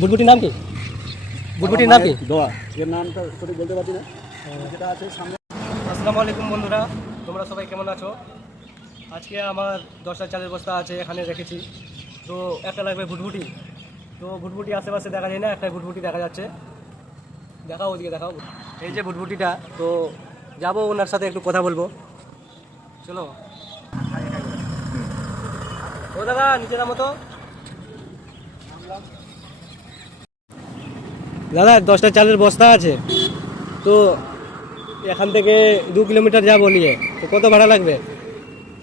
ভুটভুটির নাম কি? ভুটভুটির নাম কি? দোয়া। এর নামটা সঠিক বলতে পারছি না, যেটা আছে সামনে। আসসালামু আলাইকুম বন্ধুরা, তোমরা সবাই কেমন আছো? আজকে আমার 10টা চালের বস্তা আছে, এখানে রেখেছি। তো একটা লাগবে ভুটভুটি। তো ভুটভুটি আশেপাশে দেখা যায় না, একটা ভুটভুটি দেখা যাচ্ছে। দেখাও, ওদিকে দেখাও। এই যে ভুটভুটিটা, তো যাবো ওনার সাথে একটু কথা বলবো, চলো। ও দাদা, নিচে নামো তো। দাদা 10টা চালের বস্তা আছে, তো এখান থেকে 2 কিলোমিটার যাবো নিয়ে, তো কত ভাড়া লাগবে?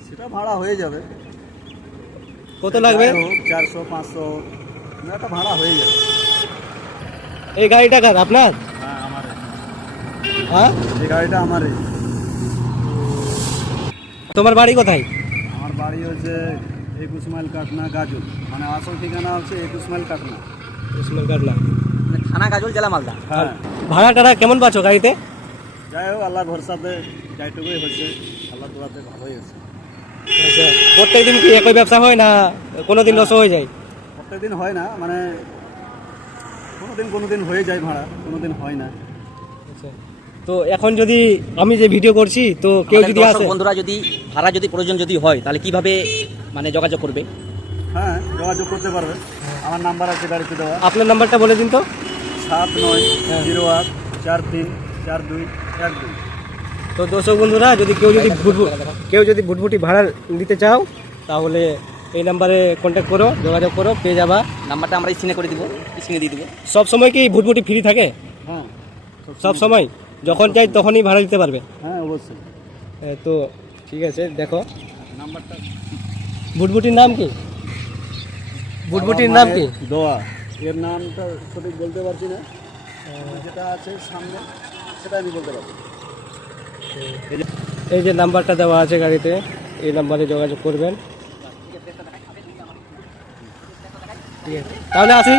সেটা ভাড়া হয়ে যাবে। কত লাগবে? 400 500 একটা ভাড়া হয়ে যাবে। এই গাড়িটা কার, আপনার? হ্যাঁ, আমার। হ্যাঁ, এই গাড়িটা আমারই। তোমার বাড়ি কোথায়? আমার বাড়ি হচ্ছে 21 মাইল কাটনা গাজল, মানে আসল ঠিকানা হচ্ছে 21 মাইল কাটনা, উসমান কাটলা, থানা গাজল, জেলা মালদা। হ্যাঁ। ভাড়া টাড়া কেমন পাচ্ছ গাড়িতে? যাই হোক, আল্লাহ ভরসাতে যাইটুকুই হচ্ছে, আল্লাহ দোয়াতে ভালোই আছে। আচ্ছা, প্রত্যেকদিন কি একই ব্যবসা হয় না কোনোদিন লস হয়ে যায়? প্রত্যেকদিন হয় না, মানে কোনো দিন হয়ে যায় ভাড়া, কোনো দিন হয় না। আচ্ছা, তো এখন যদি আমি যে ভিডিও করছি, তো কেউ আমাদের যদি দর্শক আসে, বন্ধুরা যদি ভাড়া যদি প্রয়োজন যদি হয়, তাহলে কিভাবে মানে যোগাযোগ করবে? হ্যাঁ, যোগাযোগ করতে পারবে। আমার নাম্বার আছে গাড়িতে দেওয়া, আপনার নাম্বারটা বলে দিন তো। 7908424212। তো দর্শক বন্ধুরা, যদি কেউ যদি ভুটভুটি ভাড়া নিতে চাও, তাহলে এই নাম্বারে কন্ট্যাক্ট করো, যোগাযোগ করো, পেয়ে যাবা। নাম্বারটা আমরা স্ক্রিনে করে দিব, স্ক্রিনে দিয়ে দেবো। সব সময় কি ভুটভুটি ফ্রি থাকে? হ্যাঁ, সব সময়, যখন চাই তখনই ভাড়া দিতে পারবে? হ্যাঁ, অবশ্যই। তো ঠিক আছে, দেখো নাম্বারটা। ভুটভুটির নাম কি? ভুটভুটির নাম কি? দোয়া। এর নামটা সঠিক বলতে পারছি না, যেটা আছে সামনে সেটা আমি বলতে পারবো। এই যে নাম্বারটা দেওয়া আছে গাড়িতে, এই নাম্বারে যোগাযোগ করবেন। ঠিক আছে, তাহলে আসি।